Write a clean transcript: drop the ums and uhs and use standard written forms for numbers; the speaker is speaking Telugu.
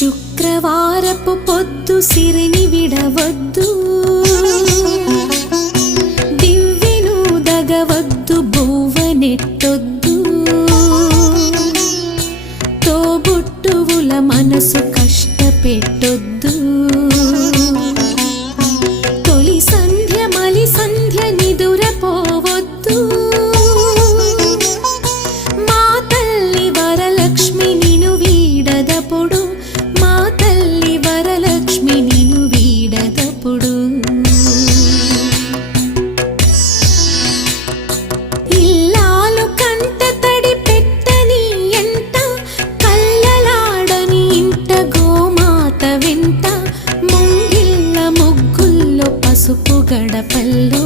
శుక్రవారపు పొద్దు సిరిని విడవద్దు, దివ్వెను దగవద్దు, బువ్వనెత్తొద్దు, తోబుట్టువుల మనసు కష్టపెట్టొద్దు. తొలి సంధ్య మలి సంధ్య నిదురపోవద్దు, మా తల్లి వరలక్ష్మి నిను వీడదప్పుడు, మా తల్లి వరలక్ష్మి నిను వీడదప్పుడు. ఇల్లాలు కంట తడి పెట్టని ఎంట, కల్లలాడని ఇంట గోమాత వెంట, ముంగిళ్ళ ముగ్గుల్లో పసుపు గడపల్లో